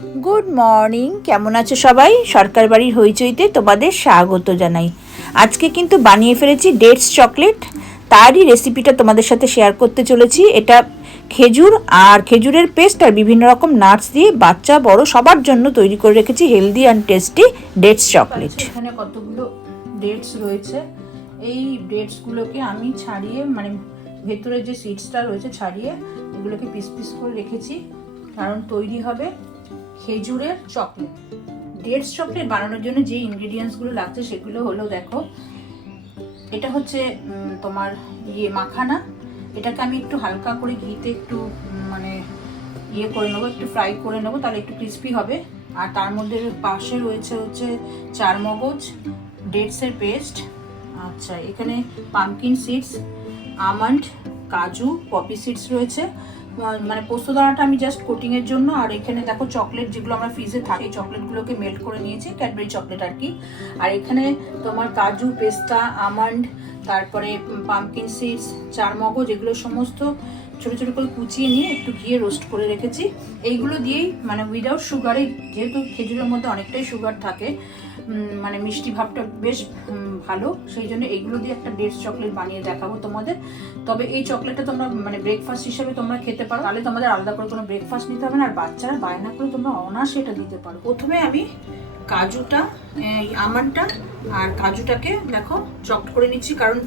Good morning, কেমন আছো সবাই? সরকার বাড়ির হইচইতে তোমাদের স্বাগত জানাই। আজকে কিন্তু বানিয়ে ফেলেছি ডেটস চকলেট, তারই রেসিপিটা তোমাদের সাথে শেয়ার করতে চলেছি। এটা খেজুর আর খেজুরের পেস্ট আর বিভিন্ন রকম নাটস দিয়ে বাচ্চা বড় সবার জন্য তৈরি করে রেখেছি healthy and tasty dates chocolate. এখানে কতগুলো ডেটস রয়েছে। এই ডেটসগুলোকে আমি ছাড়িয়ে, মানে ভেতরে যে সিডসটা রয়েছে ছাড়িয়ে এগুলোকে পিস পিস করে রেখেছি, কারণ তৈরি হবে খেজুরের চকলেট। ডেটস চকলেট বানানোর জন্য যে ইনগ্রেডিয়েন্টসগুলো লাগছে সেগুলো হলো, দেখো, এটা হচ্ছে তোমার মাখানা। এটাকে আমি একটু হালকা করে ঘিতে একটু মানে করে নেবো, একটু ফ্রাই করে নেবো, তাহলে একটু ক্রিস্পি হবে। আর তার মধ্যে পাশে রয়েছে হচ্ছে চারমগজ, ডেটসের পেস্ট, আচ্ছা এখানে পামকিন সিডস, আমন্ড, কাজু, পপি সিডস রয়েছে, মানে পোস্ত দানাটা আমি জাস্ট কোটিংয়ের জন্য। আর এখানে দেখো চকলেট, যেগুলো আমরা ফ্রিজে থাকে, এই চকলেটগুলোকে মেল্ট করে নিয়েছি, ক্যাডবেরি চকলেট আর কি। আর এখানে তোমার কাজু, পেস্তা, আমন্ড, তারপরে পামকিন সিডস, চারমগজ, এগুলো সমস্ত ছোটো ছোটো করে কুচিয়ে নিয়ে একটু ঘিয়ে রোস্ট করে রেখেছি। এইগুলো দিয়েই, মানে উইদাউট সুগারে, যেহেতু খেজুরের মধ্যে অনেকটাই সুগার থাকে, মানে মিষ্টি ভাবটা বেশ ভালো, সেই জন্য এইগুলো দিয়ে একটা ডেটস চকলেট বানিয়ে দেখাবো তোমাদের। তবে এই চকলেটটা তোমরা মানে ব্রেকফাস্ট হিসেবে তোমরা খেতে পারো, তাহলে তোমাদের আলাদা করে কোনো ব্রেকফাস্ট নিতে হবে না। আর বাচ্চারা বায়না করে তোমরা অনায়াসে এটা দিতে পারো। প্রথমে আমি কাজুটা, আমন্ডটা আর কাজুটাকে দেখো চপড করে নিচ্ছি, কারণ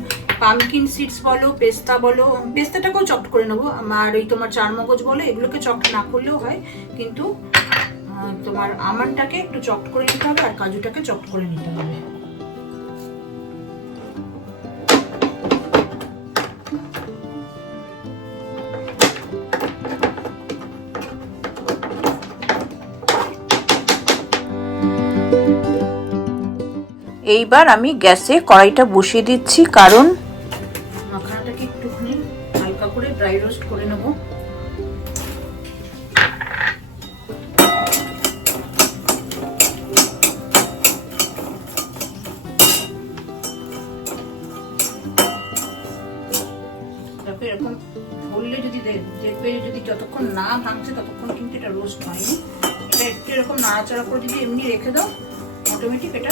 পামকিন সিডস বলো, পেস্তা বলো, পেস্তাটাকেও চপড করে নেবো, আর এই তোমার চারমগজ বলো, এগুলোকে চপড না করলেও হয়, কিন্তু তোমার আমন্ডটাকে একটু চপড করে নিতে হবে আর কাজুটাকে চপড করে নিতে হবে। এইবার আমি গ্যাসে কড়াইটা বসিয়ে দিচ্ছি, কারণ মাখানাটাকে একটুখানি হালকা করে ড্রাই রোস্ট করে নেব। এরকম ধরলে যদি দেখবে, যদি যতক্ষণ না ভাঙছে ততক্ষণ কিন্তু এটা রোস্ট হয়নি। এটা একটু এরকম নাড়াচাড়া করে যদি এমনি রেখে দাও, অটোমেটিক এটা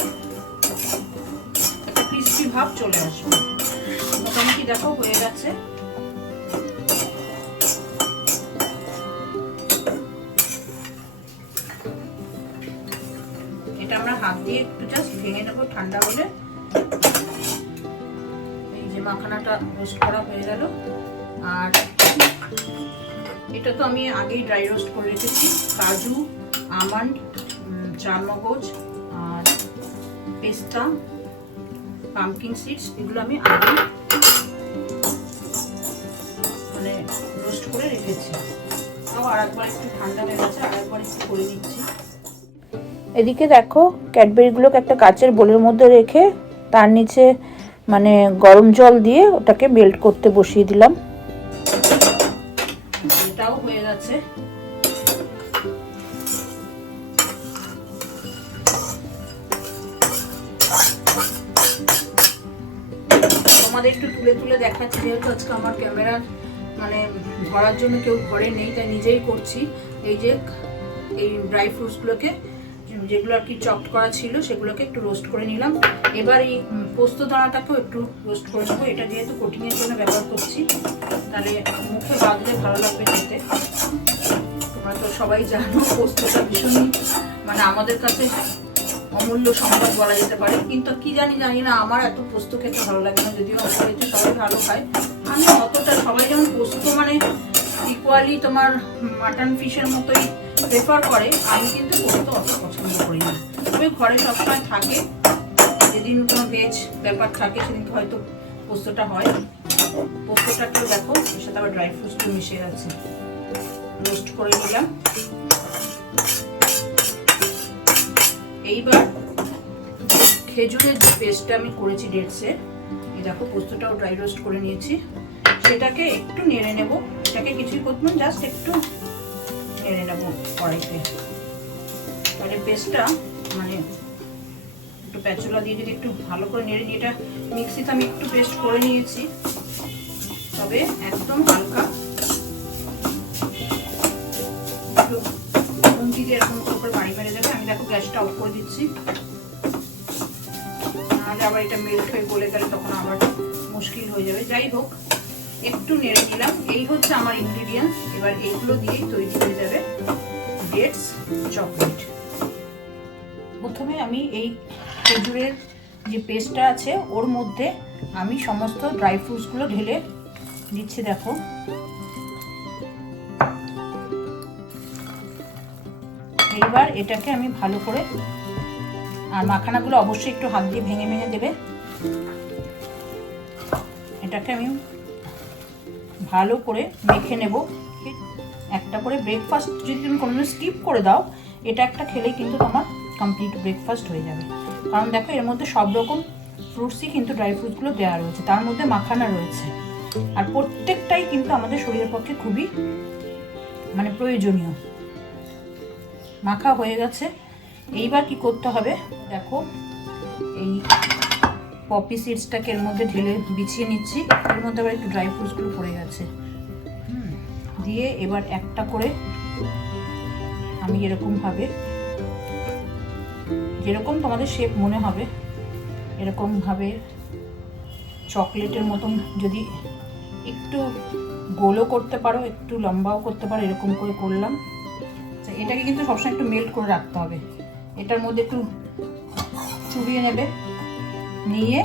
একটা ক্রিস্পি ভাব চলে আসবে। মোটামুটি দেখো হয়ে গেছে। এটা আমরা হাত দিয়ে একটু জাস্ট ভেঙে নেবো ঠান্ডা হলে। এই যে মাখানাটা রোস্ট করা হয়ে গেল। আর এটা তো আমি আগেই ড্রাই রোস্ট করে রেখেছি, কাজু, আমন্ড, চারমগজ আর পেস্তা, পামকিন সিডস, এগুলো আমি আগে মানে রোস্ট করে রেখেছি। তো আর একবার একটু ঠান্ডা হয়ে গেছে, আর একবার একটু করে নিচ্ছি। এদিকে দেখো ক্যাডবেরিগুলোকে একটা কাচের বোলের মধ্যে রেখে তার নিচে মানে গরম জল দিয়ে ওটাকে মেল্ট করতে বসিয়ে দিলাম। এটাও হয়ে গেছে। তোমাদের একটু তুলে তুলে দেখাচ্ছি, যেহেতু আজকে আমার ক্যামেরা মানে ধরার জন্য কেউ ঘরে নেই, তাই নিজেই করছি। এই যে এই ড্রাই ফ্রুটসগুলোকে, যেগুলো আর কি চপড করা ছিল, সেগুলোকে একটু রোস্ট করে নিলাম। এবার এই পোস্ত দানাটাকেও একটু রোস্ট করে নেবো। এটা যেহেতু কোটিংয়ের জন্য ব্যবহার করছি, তাহলে মুখে বাঁধলে ভালো লাগবে খেতে। তোমরা তো সবাই জানো পোস্তটা ভীষণই মানে আমাদের কাছে অমূল্য সম্পদ বলা যেতে পারে, কিন্তু কি জানি না, আমার এত পোস্ত খেতে ভালো লাগে না, যদিও অপরিচিত সবাই ভালো খায়। আমি অতটা, সবাই যেমন পোস্ত মানে ইকুয়ালি তোমার মাটন ফিশের মতোই প্রেফার করে, আমি কিন্তু পোস্ত অত পছন্দ করি না। তবে ঘরে সবসময় থাকে, যেদিন কোনো ভেজ ব্যাপার থাকে সেদিন হয়তো পোস্তটা হয়। পোস্তটাকেও দেখো এর সাথে আবার ড্রাই ফ্রুটস মিশে গেছে, রোস্ট করে নিলাম। এইবার খেজুরের যে পেস্টটা আমি করেছি ডেটসের, এই দেখো পোস্তটাও ড্রাই রোস্ট করে নিয়েছি, সেটাকে একটু নেড়ে নেব। এটাকে কিছুই করতে না, জাস্ট একটু নেড়ে নেব কড়াইতে। তাহলে পেস্টটা মানে একটু প্যাচুলা দিয়ে যদি একটু ভালো করে নেড়ে নিই, এটা মিক্সিতে আমি একটু পেস্ট করে নিয়েছি, তবে একদম হালকা একটু খুন্তি দিয়ে এরকম করে বাড়ি মেরে যাবে। আমি দেখো গ্যাসটা অফ করে দিচ্ছি, নাহলে আবার এটা মেল্ট হয়ে গলে গেলে তখন আবার মুশকিল হয়ে যাবে। যাই হোক, একটু নেড়ে নিলাম। এই হচ্ছে আমার ইনগ্রিডিয়েন্টস। এবার এইগুলো দিয়েই তৈরি হয়ে যাবে ডেটস চকলেট। প্রথমে আমি এই খেজুরের যে পেস্টটা আছে ওর মধ্যে আমি সমস্ত ড্রাই ফ্রুটসগুলো ঢেলে দিচ্ছি। দেখো এইবার এটাকে আমি ভালো করে, আর মাখানাগুলো অবশ্যই একটু হাত দিয়ে ভেঙে ভেঙে দেবে। এটাকে আমি ভালো করে মেখে নেব। একটা করে ব্রেকফাস্ট যদি তুমি কোনো স্কিপ করে দাও, এটা একটা খেলেই কিন্তু তোমার কমপ্লিট ব্রেকফাস্ট হয়ে যাবে। কারণ দেখো এর মধ্যে সব রকম ফ্রুটসই কিন্তু ড্রাই ফ্রুটসগুলো দেওয়া রয়েছে, তার মধ্যে মাখানা রয়েছে, আর প্রত্যেকটাই কিন্তু আমাদের শরীরের পক্ষে খুবই মানে প্রয়োজনীয়। মাখা হয়ে গেছে। এইবার কি করতে হবে দেখো, এই পপি সিডসটাকে এর মধ্যে ঢেলে বিছিয়ে নিচ্ছি। এর মধ্যে আবার একটু ড্রাই ফ্রুটসগুলো পড়ে গেছে, দিয়ে এবার একটা করে আমি এরকমভাবে, যেরকম তোমাদের শেপ মনে হবে এরকমভাবে চকলেটের মতন, যদি একটু গোলও করতে পারো, একটু লম্বাও করতে পারো, এরকম করে করলাম। এটাকে কিন্তু সবসময় একটু মেল্ট করে রাখতে হবে। এটার মধ্যে একটু চুবিয়ে নেবে, নিয়ে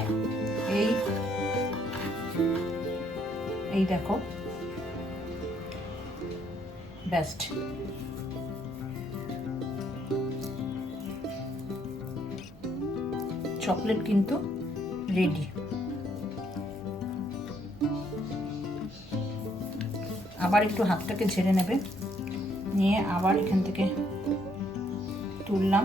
এই দেখো বেস্ট চকলেট কিন্তু রেডি। আবার একটু হাতটাকে ঝেড়ে নেবে, নিয়ে আবার এখান থেকে তুললাম।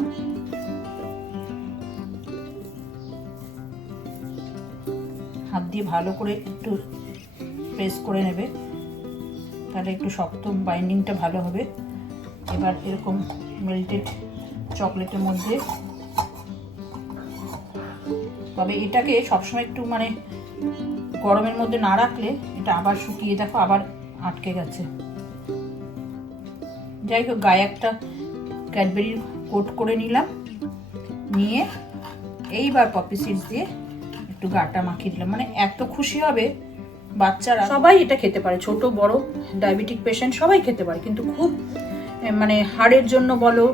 হাত দিয়ে ভালো করে একটু প্রেস করে নেবে, তাহলে একটু শক্ত বাইন্ডিংটা ভালো হবে। এবার এরকম মেল্টেড চকলেটের মধ্যে, তবে এটাকে সবসময় একটু মানে গরমের মধ্যে না রাখলে এটা আবার শুকিয়ে, দেখো আবার আটকে গেছে। যাই হোক, গায়ে একটা ক্যাডবেরির কোট করে নিলাম, নিয়ে এইবার পপি সিডস দিয়ে একটু গাটা মাখিয়ে দিলাম। মানে এত খুশি হবে বাচ্চারা, সবাই এটা খেতে পারে, ছোট বড়, ডায়াবেটিক পেশেন্ট সবাই খেতে পারে। কিন্তু খুব মানে হাড়ের জন্য বলো,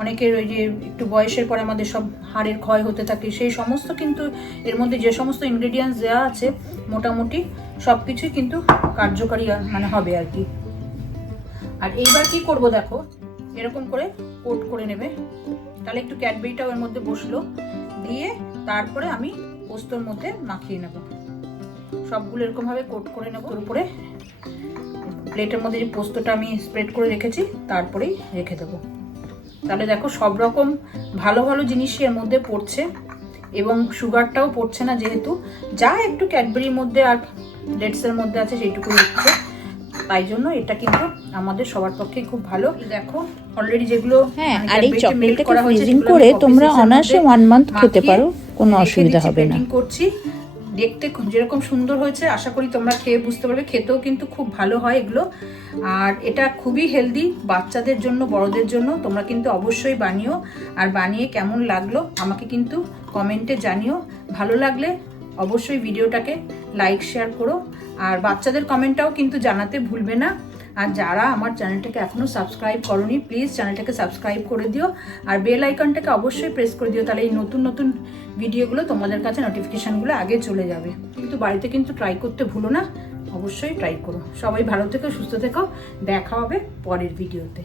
অনেকের ওই যে একটু বয়সের পরে আমাদের সব হাড়ের ক্ষয় হতে থাকে, সেই সমস্ত কিন্তু এর মধ্যে যে সমস্ত ইনগ্রেডিয়েন্টস দেওয়া আছে মোটামুটি সব কিছুই কিন্তু কার্যকারী মানে হবে আর কি। আর এইবার কি করব দেখো, এরকম করে কোট করে নেবে, তাহলে একটু ক্যাডবেরিটাও এর মধ্যে বসলো। দিয়ে তারপরে আমি পোস্তর মধ্যে মাখিয়ে নেব, সবগুলো এরকম ভাবে কোট করে নেব। ওর উপরে প্লেটের মধ্যে যে পোস্তটা আমি স্প্রেড করে রেখেছি তারপরেই রেখে দেবো। তাহলে দেখো সব রকম ভালো ভালো জিনিসই এর মধ্যে পড়ছে, এবং সুগারটাও পড়ছে না, যেহেতু যা একটু ক্যাডবেরির মধ্যে আর ডেটসের মধ্যে আছে সেইটুকু হচ্ছে। তাই জন্য এটা কিন্তু আমাদের সবার পক্ষে খুব ভালো। দেখো অলরেডি যেগুলো, আর এই চকলেটটাকে ফ্রিজিং করে তোমরা অনায়াসে 1 মান্থ খেতে পারো, কোনো অসুবিধা হবে না। করছি, দেখতে যেরকম সুন্দর হয়েছে আশা করি তোমরা খেয়ে বুঝতে পারবে। খেতেও কিন্তু খুব ভালো হয় এগুলো, আর এটা খুবই হেলদি বাচ্চাদের জন্য, বড়দের জন্য। তোমরা কিন্তু অবশ্যই বানিও, আর বানিয়ে কেমন লাগলো আমাকে কিন্তু কমেন্টে জানিও। ভালো লাগলে অবশ্যই ভিডিওটাকে লাইক শেয়ার করো, আর বাচ্চাদের কমেন্টটাও কিন্তু জানাতে ভুলবে না। আর যারা আমার চ্যানেলটাকে এখনো সাবস্ক্রাইব করোনি, প্লিজ চ্যানেলটাকে সাবস্ক্রাইব করে দিও, আর বেল আইকনটাকে অবশ্যই প্রেস করে দিও, তাহলে এই নতুন নতুন ভিডিওগুলো তোমাদের কাছে নোটিফিকেশনগুলো আগে চলে যাবে। কিন্তু বাড়িতে কিন্তু ট্রাই করতে ভুলো না, অবশ্যই ট্রাই করো। সবাই ভালো থেকো, সুস্থ থেকো, দেখা হবে পরের ভিডিওতে।